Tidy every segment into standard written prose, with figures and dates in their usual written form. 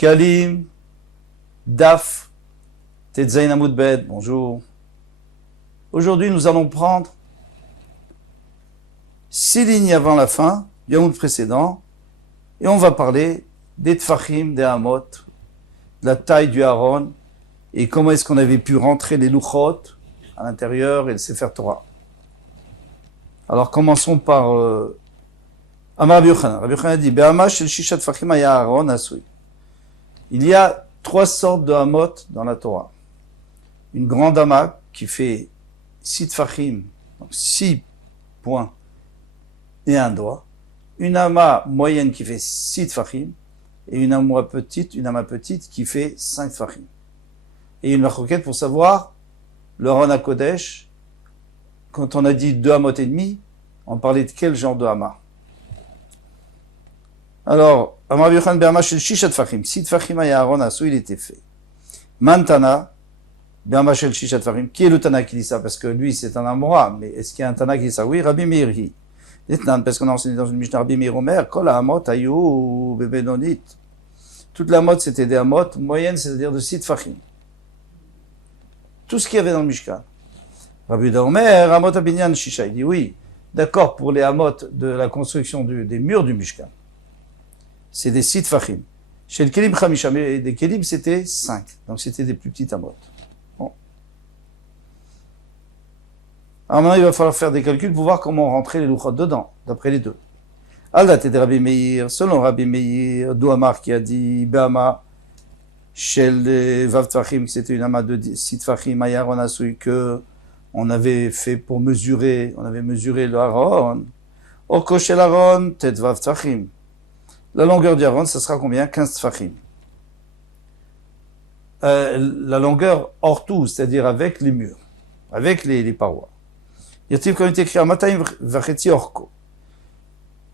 Shkalim, Daf, Tetzain Amud Bet, bonjour. Aujourd'hui, nous allons prendre 6 lignes avant la fin, du Amud précédent, et on va parler des Tfachim, des Hamot, de la taille du Aaron, et comment est-ce qu'on avait pu rentrer les Luchot à l'intérieur et le Sefer Torah. Alors commençons par Amar Rabbi Yochanan. Rabbi Yochanan dit Be'ama shel shisha tfachim haya Aaron asui. Il y a 3 sortes de Hamot dans la Torah. Une grande Hama qui fait 6 tfachim, donc 6 points et un doigt. Une Hama moyenne qui fait 6 tfachim et une Hama petite qui fait 5 tfachim. Et une marquette pour savoir le Aaron HaKodesh. Quand on a dit 2 Hamot et demi, on parlait de quel genre de Hama? Alors, Amar Rabbi Yochanan be'ama shel shisha tfachim. 6 tfachim haya Aaron asui, il était fait. Mantana, be'ama shel shisha tfachim. Qui est le Tana qui dit ça? Parce que lui, c'est un Amora. Mais est-ce qu'il y a un Tana qui dit ça? Oui, Rabbi Meir. Parce qu'on a enseigné dans une Mishnah Rabbi Meir Omer, Kol ha'amot hayu bebenonit. Toute la mode, c'était des Hamot moyennes, c'est-à-dire de 6 tfachim. Tout ce qu'il y avait dans le Mishkan. Rabbi Yehuda Omer, Hamot habinyan shisha. Il dit oui, d'accord pour les Hamot de la construction des murs du Mishkan. C'est des 6 tfachim. Chez le Kelim Chamisha, mais des Kelim c'était 5. Donc c'était des plus petites Hamot. Bon. Alors maintenant il va falloir faire des calculs pour voir comment rentrer les Luchot dedans, d'après les deux. Al-Dat de Rabbi Meir, selon Rabbi Meir, Douamar qui a dit Be'ama Shel Vav Tfachim, que c'était une Hama de 6 tfachim, Ayaron Asui, que on avait fait pour mesurer, on avait mesuré le Aaron. Orko Shel Aaron, Tet Vav Tfachim. La longueur du Aaron, ça sera combien? 15 tfachim. La longueur hors tout, c'est-à-dire avec les murs, avec les parois. Y-a-t-il comme il est écrit Amataim Vachetzi Orko.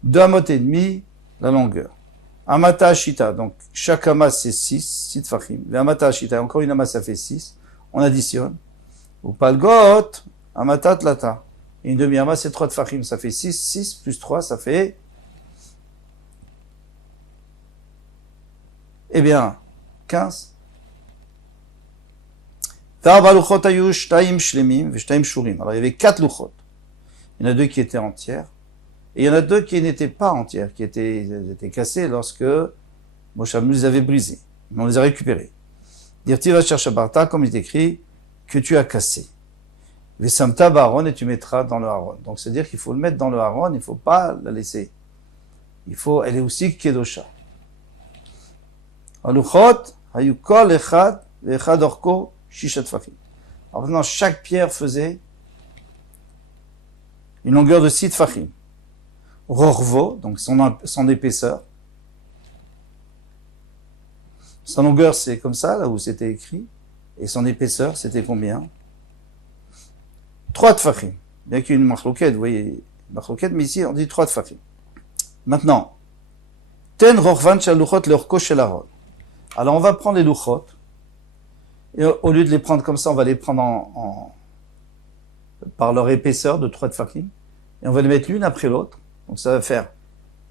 2 Hamot et demi, la longueur. Amata Ashita, donc chaque Hama c'est 6 tfachim. Le Amata Ashita, encore une Hama ça fait 6. On additionne. Ou Palgot, Amata Tlata. Et une demi-Hama c'est 3 tfachim, ça fait 6. 6 plus 3, ça fait... Eh bien, 15. Alors, il y avait 4 luchot. Il y en a 2 qui étaient entières. Et il y en a 2 qui n'étaient pas entières, qui étaient cassées lorsque Moshe nous les avait brisées. Mais on les a récupérées. Dirtiva Cherchabarta, comme il est écrit, que tu as cassé. Vesamta Aaron, et tu mettras dans le Aaron. Donc, c'est-à-dire qu'il faut le mettre dans le Aaron, il ne faut pas la laisser. Elle est aussi Kedosha. Aluchot, hayukol echad, ve'echad orko, shisha tfachim. Alors maintenant, chaque pierre faisait une longueur de 6 tfachim. Rorvo, donc son épaisseur. Sa longueur, c'est comme ça, là où c'était écrit. Et son épaisseur, c'était combien? 3 tfachim. Bien qu'il y ait une marloquette, vous voyez, marloquette, mais ici, on dit 3 tfachim. Maintenant, ten rorvan shaluchot leorko shel Aaron. Alors, on va prendre les luchot, et au lieu de les prendre comme ça, on va les prendre par leur épaisseur de 3 tfachim, et on va les mettre l'une après l'autre. Donc, ça va faire,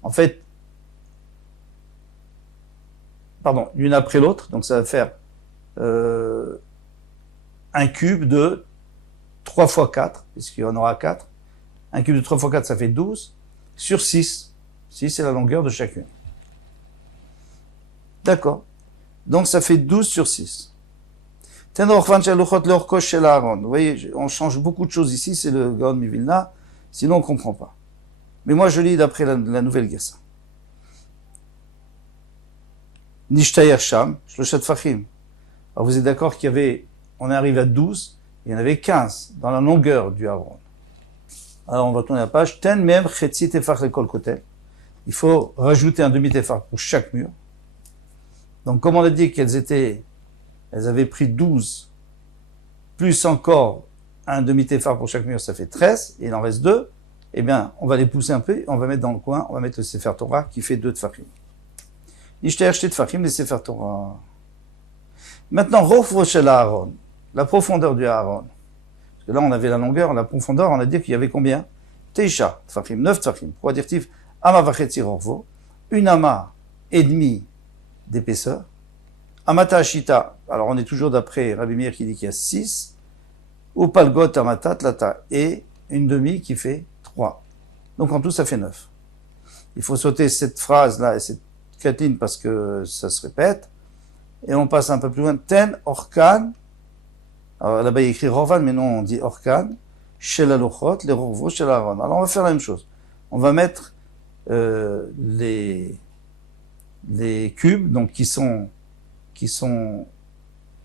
en fait, l'une après l'autre, donc ça va faire un cube de 3 x 4, puisqu'il y en aura 4. Un cube de 3 x 4, ça fait 12, sur 6. 6, c'est la longueur de chacune. D'accord. Donc, ça fait 12 sur 6. Vous voyez, on change beaucoup de choses ici, c'est le Gaon Mivilna, sinon on ne comprend pas. Mais moi, je lis d'après la nouvelle Gersa. Nishtayer Sham, Shloshat Fachim. Alors, vous êtes d'accord on arrive à 12, il y en avait 15 dans la longueur du Aaron. Alors, on va tourner la page. Ten mem chetzi tefach lekol kotel. Il faut rajouter un demi-tefach pour chaque mur. Donc, comme on a dit elles avaient pris 12, plus encore un demi-tefach pour chaque mur, ça fait 13, et il en reste 2, eh bien, on va les pousser un peu, on va mettre dans le coin, on va mettre le Sefer Torah qui fait 2 tfachim. Nishtayer shte tfachim, les Sefer Torah. Maintenant, Rofro shel Aaron, la profondeur du Aaron. Parce que là, on avait la longueur, la profondeur, on a dit qu'il y avait combien? Teisha tfachim, 9 tfachim. Pourquoi dire-t-il Ama vachetzi Rofro, une ama et demi d'épaisseur, Amata Ashita, alors on est toujours d'après Rabbi Meir qui dit qu'il y a 6, ou Palgot Amata Tlata, et une demi qui fait 3. Donc en tout ça fait 9. Il faut sauter cette phrase-là et cette catine parce que ça se répète, et on passe un peu plus loin. Ten Orkan, alors là-bas il y a écrit Rorvan, mais non on dit Orkan, Shel Aluchot, les Rorvo Shel Aaron. Alors on va faire la même chose. On va mettre les cubes, donc qui sont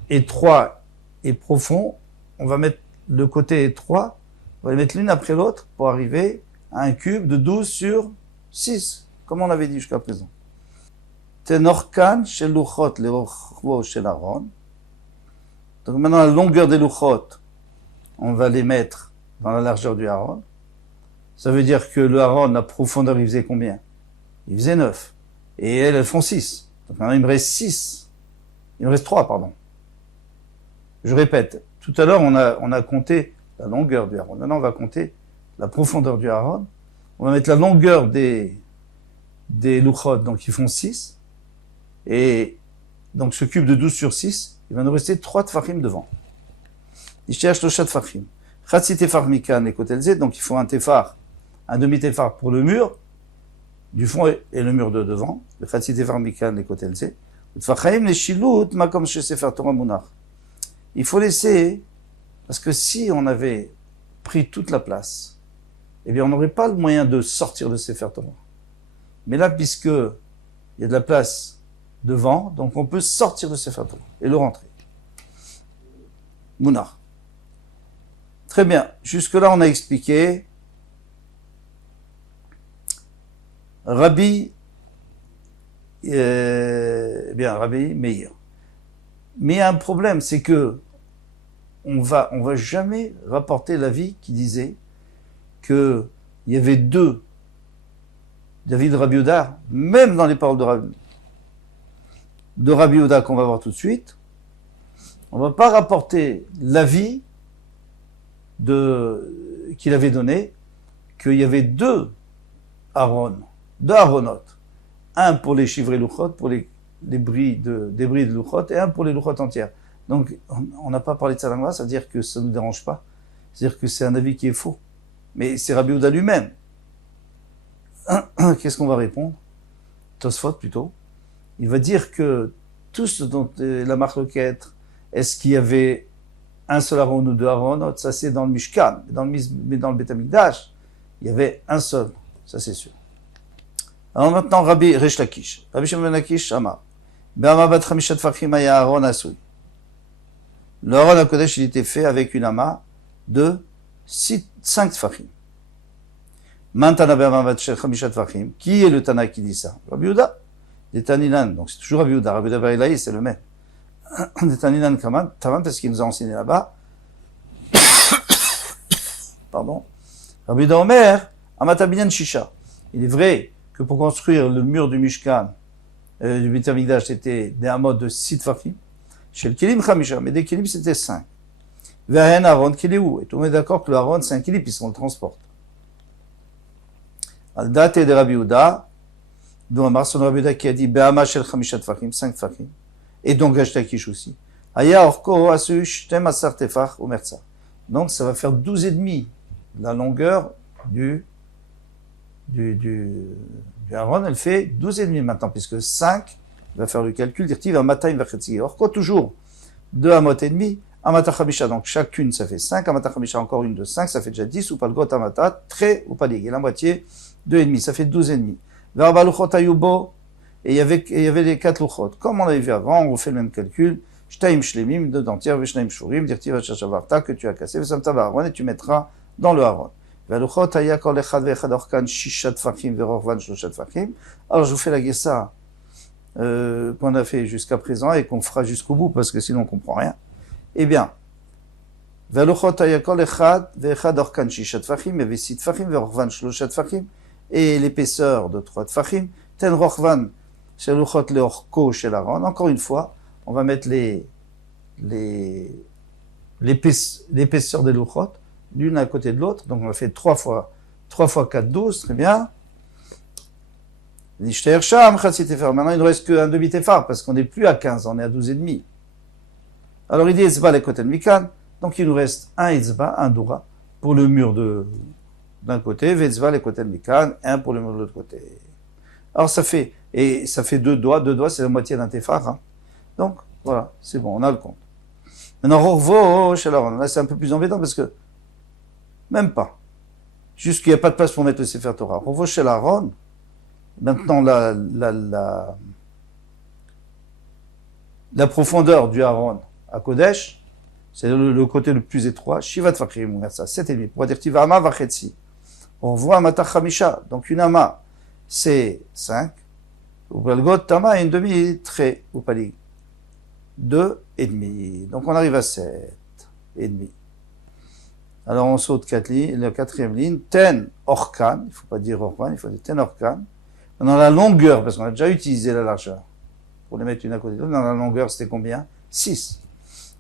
étroits et profonds. On va mettre le côté étroit, on va les mettre l'une après l'autre pour arriver à un cube de 12 sur 6, comme on l'avait dit jusqu'à présent. Tenorkan shel luchot le rochvo shel Aaron. Donc maintenant la longueur des luchot, on va les mettre dans la largeur du Aaron. Ça veut dire que le Aaron, la profondeur, il faisait combien? Il faisait 9. Et elles font 6. Donc maintenant, il me reste 6. Il me reste 3, pardon. Je répète. Tout à l'heure, on a compté la longueur du Aaron. Maintenant, on va compter la profondeur du Aaron. On va mettre la longueur des luchot, donc ils font 6. Et donc ce cube de 12 sur 6, il va nous rester 3 tfachim devant. Il cherche le chat tfachim. Chatsi tefar mikan et kotelze, donc il faut un tefar, un demi-tefar pour le mur du fond et le mur de devant. Le chatsi tefar mikan et kotelze. Tfachaim le shilut makom she sefer Torah munach. Il faut laisser, parce que si on avait pris toute la place, eh bien on n'aurait pas le moyen de sortir de Sefer Torah. Mais là, puisque il y a de la place devant, donc on peut sortir de Sefer Torah et le rentrer. Mounach. Très bien. Jusque-là, on a expliqué Rabbi Meir. Mais il y a un problème, c'est que on va jamais rapporter l'avis qui disait que il y avait 2 David Rabbi Yehuda, même dans les paroles de Rabbi Yehuda qu'on va voir tout de suite. On ne va pas rapporter l'avis qu'il avait donné, qu'il y avait 2 Aaron, 2 Aaronotes. Un pour les chivrés luchot, pour les bris de luchot, et un pour les luchot entières. Donc, on n'a pas parlé de ça dans la, ça veut dire que ça ne nous dérange pas. C'est-à-dire que c'est un avis qui est faux. Mais c'est Rabbi Yehuda lui-même. Qu'est-ce qu'on va répondre? Tosfot plutôt. Il va dire que tout ce dont la marloquette, est-ce qu'il y avait un seul Aaron ou 2 Aaron, ça c'est dans le Mishkan, mais dans le Beth Amikdash, il y avait un seul, ça c'est sûr. Alors maintenant, Rabbi Resh Lakish. Rabbi Shimon ben Lakish, Amar. Be'ama bat chamishat tfachim haya Aaron asui. Le Aaron HaKodesh, il était fait avec une ama de 5 tfachim. Mantana be'ama bat chamishat tfachim. Qui est le Tana qui dit ça? Rabbi Yehuda. Des Taninan. Donc c'est toujours Rabbi Yehuda. Rabbi Yehuda bar Ilaï, c'est le même. Des Taninan Kaman, parce qu'il nous a enseigné là-bas. Pardon. Rabbi Yehuda Omer, Amata binyan shisha. Il est vrai que pour construire le mur du Mishkan, du Beit HaMikdash, c'était des hameaux de 6 tfachim. Chez le Kilim Chamisha, mais des Kilim c'était 5. Ve'ahen Aaron Kiliou. Et tout le monde est d'accord que le Aaron c'est un Kilim puisqu'on le transporte. Al date de Rabbi Yehuda, dont Amar son Rabbi Yehuda qui a dit Be'ama shel Chamisha tfachim, 5 tfachim. Et donc Resh Lakish aussi. Aya orko asu shtem asar tefach umerza. Donc ça va faire 12 et demi la longueur du Aaron, elle fait 12 et demi maintenant, puisque 5 va faire le calcul, dirti va matin va chetzi. Or quoi toujours 2 amot et demi, amata chamisha, donc chacune ça fait 5, amata chamisha encore une de 5, ça fait déjà 10, ou pas le got amata, très ou pas lié, la moitié, 2 et demi, ça fait 12 et demi. Verba luchot ayubo, et il y avait les 4 luchot. Comme on l'avait vu avant, on refait le même calcul, shtaim shlemim, 2 dentières, veshnaim shurim, dirti va chachavarta, que tu as cassé, vesamta va Aaron, et tu mettras dans le Aaron. Alors je vous fais la Gessa qu'on a fait jusqu'à présent et qu'on fera jusqu'au bout parce que sinon on ne comprend rien. Eh bien, et l'épaisseur de 3 tfachim, ten rochvan sheluchot leorko shel Aaron. Encore une fois, on va mettre l'épaisseur des luchot l'une à côté de l'autre, donc on a fait 3 fois 4, 12, très bien. L'ishtaer sham, chatzi tefar. Maintenant, il ne reste qu'un demi-tefar, parce qu'on n'est plus à 15, on est à 12,5. Alors, il dit etzba le kotel mikan. Donc, il nous reste un etzba, un doura, pour le mur d'un côté, vetzba le kotel mikan, un pour le mur de l'autre côté. Alors, ça fait deux doigts, c'est la moitié d'un tefar, hein. Donc, voilà, c'est bon, on a le compte. Maintenant, Rorvo, Shalaron. Là, c'est un peu plus embêtant parce que, même pas. Juste qu'il n'y a pas de place pour mettre le Sefer Torah. Rorvo, Shalaron. Maintenant, la profondeur du Aaron à Kodesh, c'est le côté le plus étroit. Shivat Fakrim, on regarde ça, 7,5. Pour dire Tivama Vachetsi. On voit Amata Chamisha. Donc, une ama, c'est 5. Ou Belgot Tama, une demi, très, ou Palig. 2,5. Donc on arrive à 7,5. Alors on saute 4 lignes, la quatrième ligne, ten orkan, il ne faut pas dire orkan, il faut dire ten orkan. Dans la longueur, parce qu'on a déjà utilisé la largeur, pour les mettre une à côté de l'autre, dans la longueur c'était combien? 6.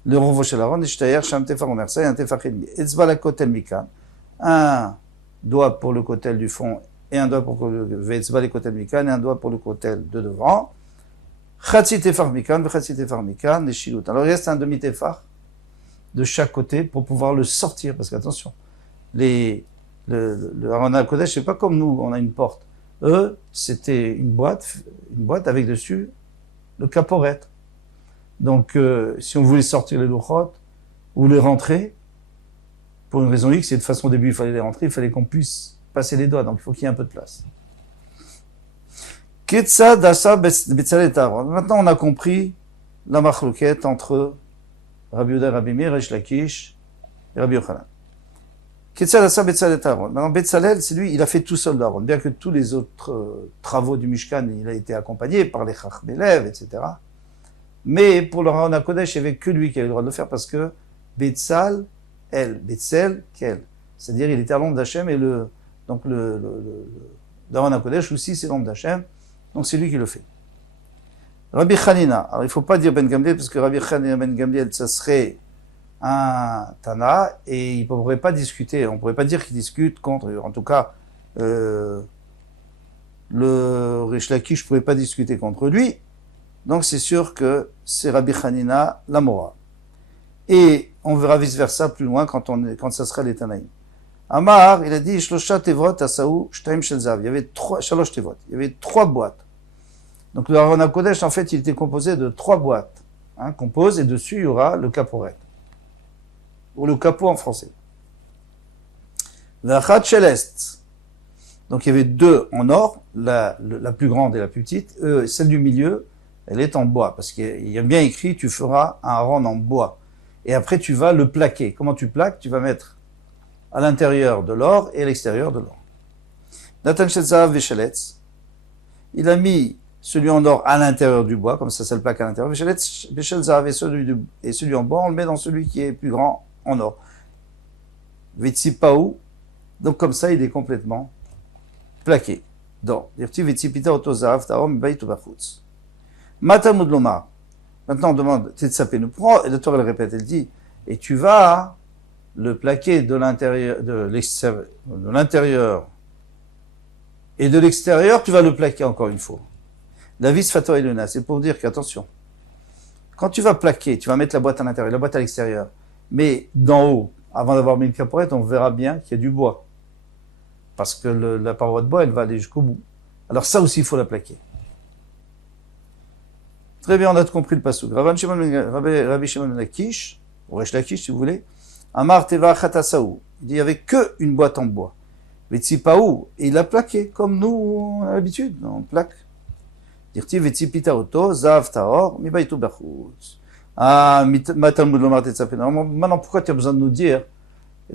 Le rovo shelaron, ishtayer, sham tefar omersa, et un tefar et demi. Etzba la kotel mikan, un doigt pour le kotel du fond, et un doigt pour le etzba le kotel mikan, et un doigt pour le kotel de devant. Chatzi tefar mikan, chatzi tefar mikan, les shilut. Alors il reste un demi-tefar de chaque côté pour pouvoir le sortir, parce qu'attention, le Aaron HaKodesh, c'est pas comme nous, on a une porte. Eux, c'était une boîte avec dessus le caporette. Donc, si on voulait sortir les louchot ou les rentrer, pour une raison X, et de façon au début il fallait les rentrer, il fallait qu'on puisse passer les doigts, donc il faut qu'il y ait un peu de place. Maintenant, on a compris la machloquette entre Rabbi Yehuda, Rabbi Meir, Reish Lakish et Rabbi Yochanan. Maintenant, Betzalel, c'est lui, il a fait tout seul l'Aaron. Bien que tous les autres travaux du Mishkan, il a été accompagné par les Chachmelev, etc. Mais pour le Aaron HaKodesh, il n'y avait que lui qui avait le droit de le faire parce que Betzal, Betzel, Kel. C'est-à-dire, il était à l'ombre d'Hachem et le Aaron HaKodesh aussi, c'est l'ombre d'Hachem. Donc c'est lui qui le fait. Rabbi Hanina, alors il ne faut pas dire Ben Gamliel, parce que Rabbi Hanina Ben Gamliel, ça serait un Tana, et il ne pourrait pas discuter, on ne pourrait pas dire qu'il discute contre, en tout cas, le Reish Lakish ne pouvait pas discuter contre lui, donc c'est sûr que c'est Rabbi Hanina Lamora. Et on verra vice-versa plus loin quand ça sera les Tanaïm. Amar, il a dit, Shlosha Tevrot Asaou Shtaim Shelzav. Il y avait Shalosh Tevrot. Il y avait 3 boîtes. Donc le Aaron HaKodesh, en fait, il était composé de 3 boîtes. Compose, et dessus, il y aura le caporet. Ou le capot en français. V'achat Shelest. Donc il y avait 2 en or, la plus grande et la plus petite. Celle du milieu, elle est en bois. Parce qu'il y a bien écrit, tu feras un Aaron en bois. Et après, tu vas le plaquer. Comment tu plaques? Tu vas mettre à l'intérieur de l'or et à l'extérieur de l'or. Natan Shelzav Vesheletz, il a mis celui en or à l'intérieur du bois, comme ça le plaque à l'intérieur. Vesheletz Veshelzav et celui en bois, on le met dans celui qui est plus grand en or. Vetsipaou, donc comme ça il est complètement plaqué. Donc, Dirti Vetsipita Otozav Taom Beit Ubachutz. Matamud Lomar. Maintenant on demande, Tetsapenu prend, et le Torah le répète, elle dit, et tu vas le plaquer de l'intérieur, de l'intérieur et de l'extérieur, tu vas le plaquer encore une fois. La vis fato eluna, c'est pour dire qu'attention, quand tu vas plaquer, tu vas mettre la boîte à l'intérieur, la boîte à l'extérieur, mais d'en haut, avant d'avoir mis le caporette, on verra bien qu'il y a du bois. Parce que la paroi de bois, elle va aller jusqu'au bout. Alors ça aussi, il faut la plaquer. Très bien, on a compris le passouk. Rabbi Shimon ben Lakish, ou Reish Lakish si vous voulez, Amar Teva Chatasaou. Il dit, il n'y avait qu'une boîte en bois. Vetsipaou, et il l'a plaqué, comme nous, on a l'habitude, on plaque. Dirti Vetsipita Oto, Zav Taor, Mibaitu Bachutz. Ah, Matalmud Lomar Tetsapenu. Maintenant, pourquoi tu as besoin de nous dire,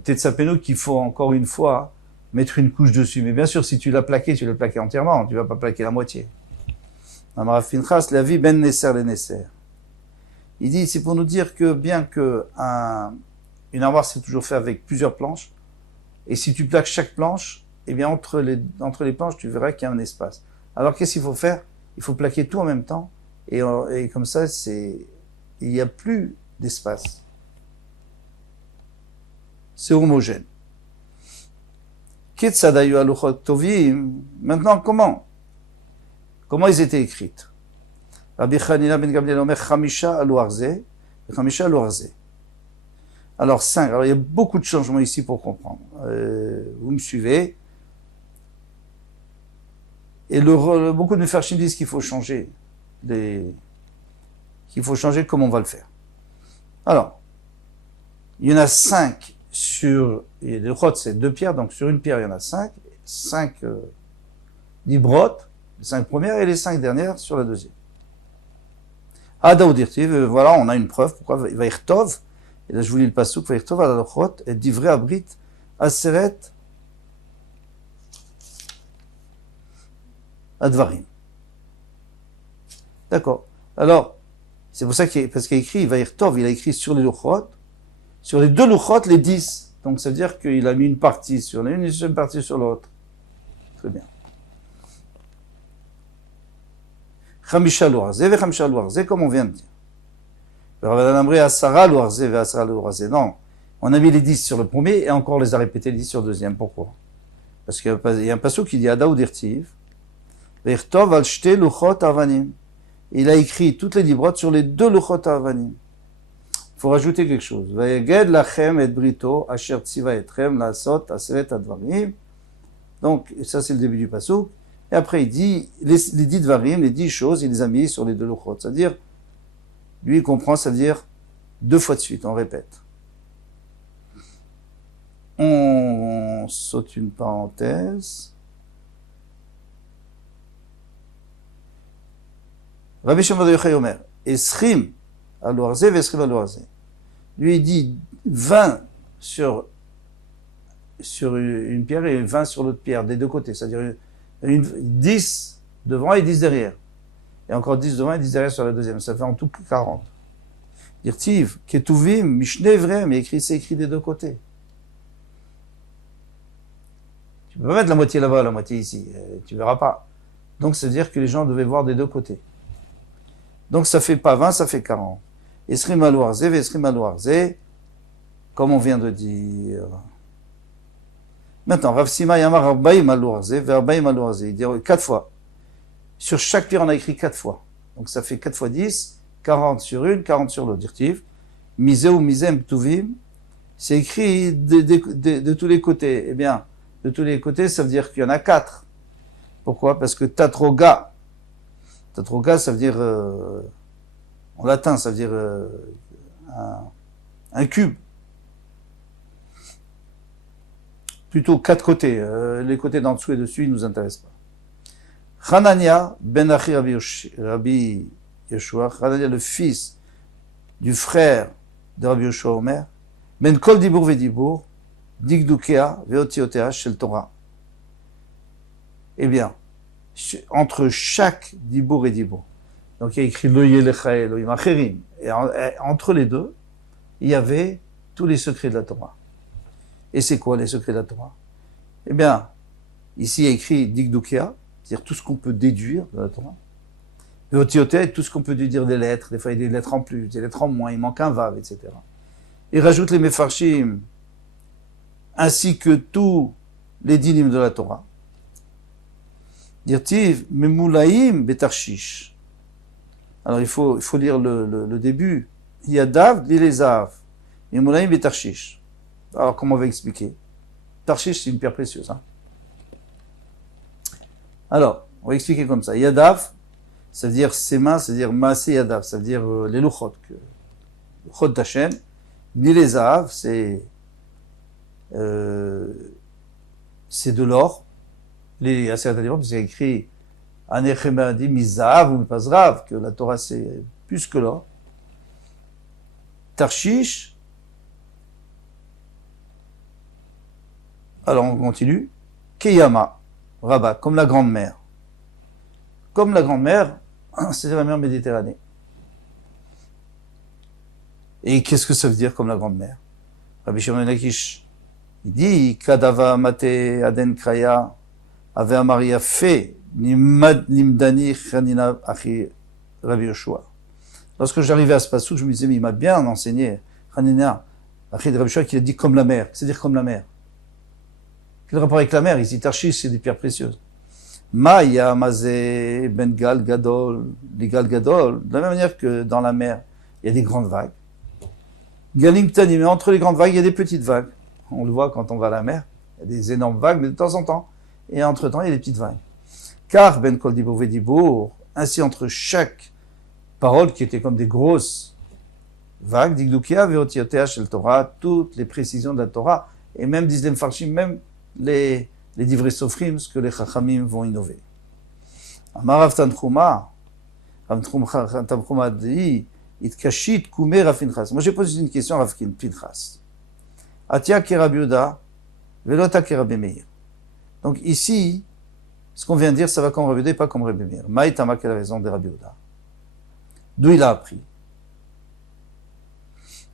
Tetsapenu, qu'il faut encore une fois mettre une couche dessus? Mais bien sûr, si tu l'as plaqué, tu l'as plaqué entièrement, tu ne vas pas plaquer la moitié. Amar Finchas, la vie ben Nesser le Nesser. Il dit, c'est pour nous dire que bien que une armoire, c'est toujours fait avec plusieurs planches. Et si tu plaques chaque planche, eh bien, entre les planches, tu verras qu'il y a un espace. Alors, qu'est-ce qu'il faut faire? Il faut plaquer tout en même temps. Et comme ça, il n'y a plus d'espace. C'est homogène. Maintenant, comment? Comment ils étaient écrites? Rabbi Hanina ben Gamliel Omer Chamisha alu arzeh, Chamisha alu arzeh. Alors 5. Alors il y a beaucoup de changements ici pour comprendre. Vous me suivez? Et beaucoup de Mefarshim disent qu'il faut changer qu'il faut changer comme on va le faire. Alors, il y en a 5 sur, et le chod c'est 2 pierres, donc sur une pierre il y en a 5 dibrot, les 5 premières et les 5 dernières sur la deuxième. Ada ou dirtiv, voilà, on a une preuve, pourquoi Vaïrtov, et là je vous lis le pasuk, Vaïrtov ala lochot, et divrei abrit, aseret, advarim. D'accord. Alors, c'est pour ça parce qu'il a écrit, Vaïrtov, il a écrit sur les lochot, sur les 2 lochot, les 10. Donc ça veut dire qu'il a mis une partie sur l'une et une partie sur l'autre. Très bien. Chamisha loarzeh ve chamisha loarzeh, comme on vient de dire. Non, on a mis les 10 sur le premier et encore on les a répétés les 10 sur le deuxième. Pourquoi? Parce qu'il y a un passage qui dit Ada ou dirtiv, Vaïrtov al shte luchot avanim. Il a écrit toutes les dibrotes sur les 2 luchot avanim. Il faut rajouter quelque chose. Vayeged lachem et brito asher tziva etrem lasot aseret advarim. Donc, ça c'est le début du pasuk. Et après il dit, les 10 dvarim, les 10 choses, il les a mis sur les 2 luchot. C'est-à-dire, lui il comprend, ça veut dire 2 fois de suite, on répète. On saute une parenthèse. Rabbi Shimon bar Yochai Omer, Esrim alu arzeh ve esrim alu arzeh. Lui il dit 20 sur une pierre et 20 sur l'autre pierre, des 2 côtés. C'est-à-dire 10 devant et 10 derrière. Et encore 10 devant et 10 derrière sur la deuxième. Ça fait en tout 40. Dirtiv, ketuvim, mishneh vrai, mais c'est écrit des 2 côtés. Tu peux pas mettre la moitié là-bas, la moitié ici. Tu verras pas. Donc, ça veut dire que les gens devaient voir des 2 côtés. Donc, ça fait pas 20, ça fait 40. Esrim alu arzeh, esrim alu arzeh, comme on vient de dire. Maintenant, Rav Sima Yamar Arbaim alu arzeh, Arbaim alu arzeh. Il dit 4 fois. Sur chaque pierre, on a écrit 4 fois. Donc, ça fait 4 fois 10, 40 sur une, 40 sur l'autre. Dirtiv. Misé ou misem tuvim. C'est écrit de tous les côtés. Eh bien, de tous les côtés, ça veut dire qu'il y en a 4. Pourquoi? Parce que tatroga, ça veut dire, en latin, ça veut dire un cube. Plutôt 4 côtés. Les côtés d'en dessous et dessus, ils ne nous intéressent pas. Hanania, ben Achi Rabbi Yeshua, Hanania, le fils du frère de Rabbi Yeshua Omer, ben kol dibour ve dibour, digdukea veotiotea shel Torah. Eh bien, entre chaque dibour et dibour. Donc il y a écrit lo yelecha Elohim acherim. Et entre les deux, il y avait tous les secrets de la Torah. Et c'est quoi les secrets de la Torah? Eh bien, ici il y a écrit digdukea, c'est-à-dire tout ce qu'on peut déduire de la Torah. Veotiotea, tout ce qu'on peut déduire des lettres. Des fois il y a des lettres en plus, des lettres en moins, il manque un vav, etc. Il rajoute les mefarshim, ainsi que tous les dinim de la Torah. Dirtiv, memulaim betarshish. Alors il faut lire le début. Yadav lilezav, memulaim betarshish. Alors comment on va expliquer? Tarshish, c'est une pierre précieuse. Hein? Alors, on va expliquer comme ça. Yadav, ça veut dire ses mains, ça veut dire maaseh yadav, ça veut dire les luchot, luchot d'Hashem. Lilezav, c'est de l'or. Les Aseret HaDibros, c'est écrit Anechemadi mizav ou mipazrav, que la Torah c'est plus que l'or. Tarshish. Alors on continue. Keyama, Rabat, comme la grande mer. Comme la grande mer, c'est la mer Méditerranée. Et qu'est-ce que ça veut dire comme la grande mer? Rabbi Shimon ben Lakish, il dit Kadava mate aden kraya ave amaria fait nimdani chanina achi Rabbi Yoshua. Lorsque j'arrivais à ce passage, je me disais mais il m'a bien enseigné chanina achi Rabbi Yoshua qui a dit comme la mer, c'est-à-dire comme la mer. Quel rapport avec la mer? Ici Tarshish c'est des pierres précieuses. Maya Mazé Ben Gal Gadol, les Gal Gadol, de la même manière que dans la mer, il y a des grandes vagues. Galim Tani, mais entre les grandes vagues, il y a des petites vagues. On le voit quand on va à la mer, il y a des énormes vagues, mais de temps en temps. Et entre-temps, il y a des petites vagues. Car Ben Kol Dibour Vedibour, ainsi entre chaque parole qui était comme des grosses vagues, Digdukia Veotiotea Shel Torah, toutes les précisions de la Torah, et même disent les Mfarshim, même les divrei sofrim, ce que les Chachamim vont innover. Amar Rav Tanchuma, Rav Tanchuma dit, Itkashit Kume Rav Pinchas. Moi j'ai posé une question à Rav Pinchas. Atia ki Rabbi Yehuda, velota ki Rabbi Meir. Donc ici, ce qu'on vient de dire, ça va comme Rabbi Yehuda et pas comme Rabbi Meir. Maïtama, quelle raison de Rabbi Yehuda? D'où il a appris?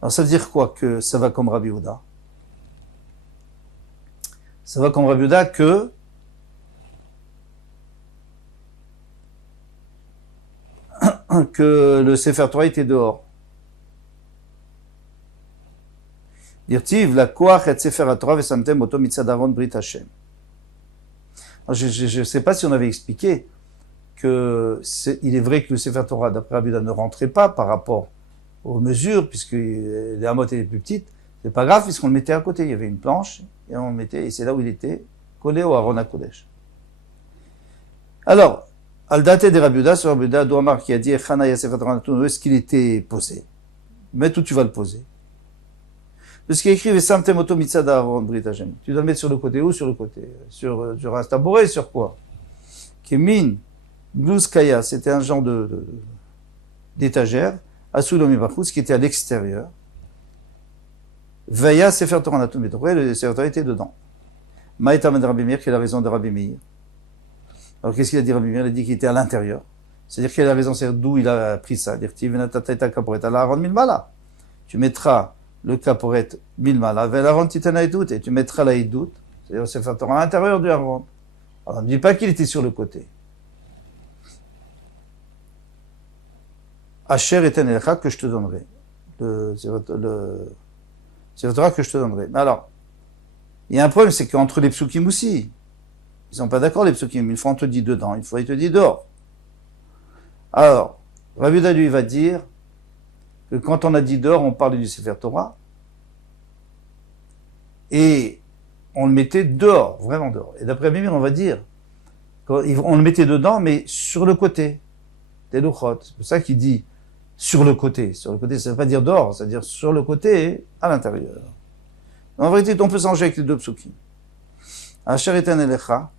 Alors ça veut dire quoi que ça va comme Rabbi Yehuda? Ça va comme Rabbi Yehuda que le Sefer Torah était dehors. Dirtiv la koach et Sefer Torah vesamtem oto mitzad Aaron brit Hashem. Je ne sais pas si on avait expliqué que il est vrai que le Sefer Torah d'après Rabbi Yehuda ne rentrait pas par rapport aux mesures puisque les amot étaient plus petites. C'est pas grave puisqu'on le mettait à côté. Il y avait une planche et on le mettait et c'est là où il était collé au Aaron HaKodesh. Alors, al date de Rabbi Yehuda, sur Rabbi Yehuda, Douamar qui a dit Chana Sefer Torah, où est-ce qu'il était posé? Mais où tu vas le poser? Parce qu'il écrit Vesamtem oto mitzad Aaron brit Hashem. Tu dois le mettre sur le côté où? Sur le côté. Sur un tabouret, sur quoi? Kemin, Glouskaya, c'était un genre d'étagère, Asulom Ibachus, qui était à l'extérieur. Veya Sefer Torah Natum Betorah, le Sefer Torah était dedans. Maïtam de Rabbi Meir, qui est la raison de Rabbi Meir. Alors qu'est-ce qu'il a dit Rabbi Meir? Il a dit qu'il était à l'intérieur. C'est-à-dire quelle est la raison? C'est d'où il a pris ça. Tu mettras le caporet milmala, velaron titana edut, et tu mettras la edut, c'est-à-dire Sefer Torah à l'intérieur du Aaron. Alors ne dis pas qu'il était sur le côté. Asher eten elecha que je te donnerai. Le Sefer Torah que je te donnerai. Mais alors, il y a un problème, c'est qu'entre les psukim aussi, ils sont pas d'accord les psukim. Une fois on te dit dedans, une fois il te dit dehors. Alors, Rabbi Yehuda lui va dire que quand on a dit dehors, on parlait du Sefer Torah, et on le mettait dehors, vraiment dehors. Et d'après Mimir, on va dire, on le mettait dedans, mais sur le côté des luchot. C'est pour ça qu'il dit sur le côté. Sur le côté, ça ne veut pas dire dehors, ça veut dire sur le côté, à l'intérieur. En vérité, on peut s'arranger avec les deux psukim. Asher eten elecha.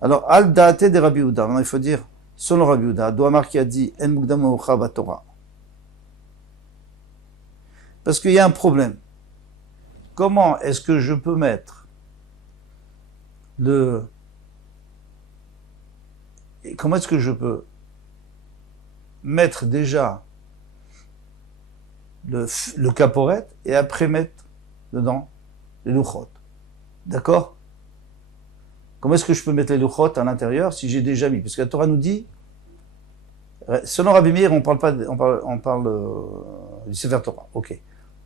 Alors, al daate de Rabbi Yehuda. Il faut dire, selon Rabbi Yehuda, Douamar qui a dit, en mukdam meucha batorah. Parce qu'il y a un problème. Comment est-ce que je peux mettre comment est-ce que je peux mettre déjà le caporet et après mettre dedans les luchot? D'accord? Comment est-ce que je peux mettre les luchot à l'intérieur si j'ai déjà mis? Parce que la Torah nous dit, selon Rabbi Meir, on parle du Sefer Torah. Ok.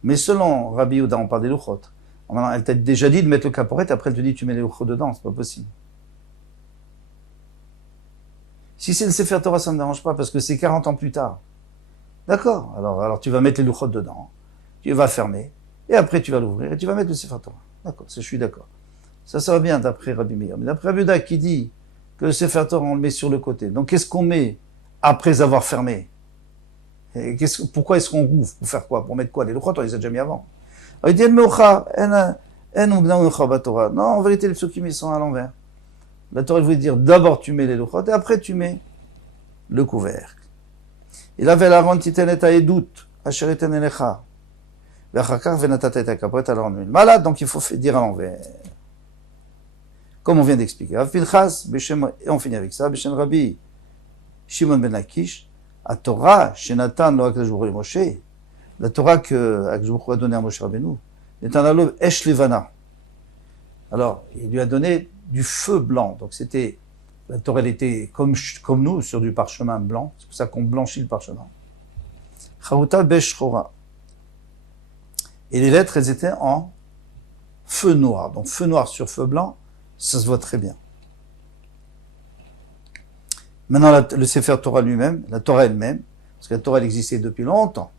Mais selon Rabbi Yehuda, on parle des luchot. Maintenant, elle t'a déjà dit de mettre le caporet, après elle te dit tu mets les luchot dedans, c'est pas possible. Si c'est le Sefer Torah, ça ne me dérange pas, parce que c'est 40 ans plus tard. D'accord, alors tu vas mettre les luchot dedans, tu vas fermer, et après tu vas l'ouvrir, et tu vas mettre le Sefer Torah. D'accord, je suis d'accord. Ça va bien d'après Rabbi Meir. Mais d'après Rabbi Yehuda qui dit que le Sefer Torah, on le met sur le côté. Donc qu'est-ce qu'on met après avoir fermé? Et pourquoi est-ce qu'on rouvre? Pour faire quoi? Pour mettre quoi? Les luchot, on les a déjà mis avant. Alors, il dit, non, en vérité, les psukim, ils sont à l'envers. La Torah voulait dire, d'abord tu mets les luchot, et après tu mets le couvercle. Il avait la rente titenet à edut, asher eten elecha. V'achakar venatata et akapret à l'envers. Malade, donc il faut dire à l'envers. Comme on vient d'expliquer. Rav Pinchas, et on finit avec ça, Beshem Rabbi Shimon ben Lakish, à Torah, Shenatan lo Akadosh Baruch Hu Moshe, la Torah que Akadosh Baruch Hu a donnée à Moshe Rabbeinu, est un alov Esh Levana. Alors, il lui a donné du feu blanc. Donc c'était, la Torah elle était comme nous, sur du parchemin blanc. C'est pour ça qu'on blanchit le parchemin. Charuta Besh Chora. Et les lettres, elles étaient en feu noir. Donc feu noir sur feu blanc, ça se voit très bien. Maintenant, le Sefer Torah lui-même, la Torah elle-même, parce que la Torah elle existait depuis longtemps,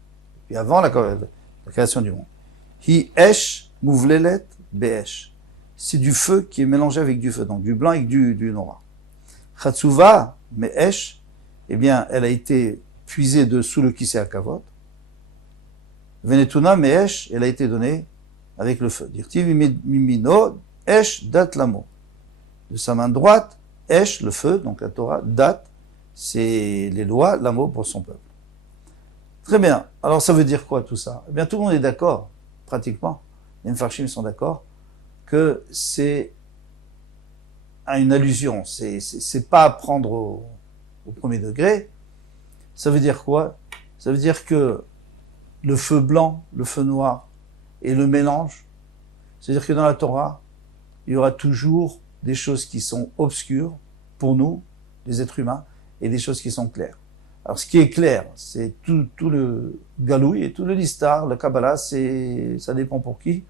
puis avant la création du monde. Hi esh mouvlelet be'esh. C'est du feu qui est mélangé avec du feu, donc du blanc avec du noir. Chatsuva me'esh, eh bien, elle a été puisée dessous le kisei hakavod. Venetuna me'esh, elle a été donnée avec le feu. Dirtiv mimino esh dat lamo. De sa main droite, esh, le feu, donc la Torah, dat, c'est les lois, lamo pour son peuple. Très bien. Alors ça veut dire quoi tout ça? Eh bien, tout le monde est d'accord, pratiquement. Les Mfarshim sont d'accord que c'est une allusion. C'est pas à prendre au premier degré. Ça veut dire quoi? Ça veut dire que le feu blanc, le feu noir et le mélange, c'est-à-dire que dans la Torah, il y aura toujours des choses qui sont obscures pour nous, les êtres humains, et des choses qui sont claires. Alors, ce qui est clair, c'est tout le galouï et tout le listar, le Kabbalah, ça dépend pour qui,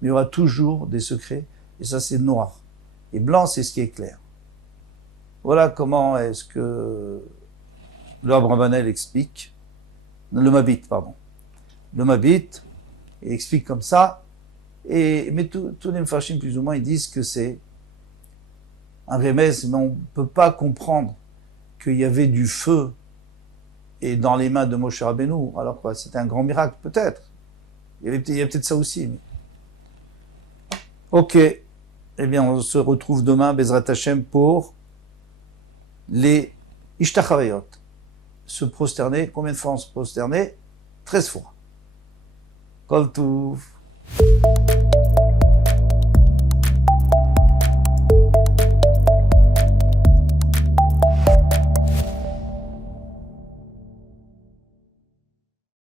mais il y aura toujours des secrets, et ça, c'est noir. Et blanc, c'est ce qui est clair. Voilà comment est-ce que le Abravanel explique, le Mabit, pardon. Le Mabit, il explique comme ça, mais tous les Mfarshim, plus ou moins, ils disent que c'est un remèze, mais on ne peut pas comprendre qu'il y avait du feu et dans les mains de Moshe Rabbeinu. Alors quoi, c'était un grand miracle, peut-être. Il y a peut-être ça aussi. Mais... Ok. Eh bien, on se retrouve demain, Bezrat Hashem, pour les Ishtachavayot. Se prosterner. Combien de fois on se prosternait? 13 fois. Kol Tuv.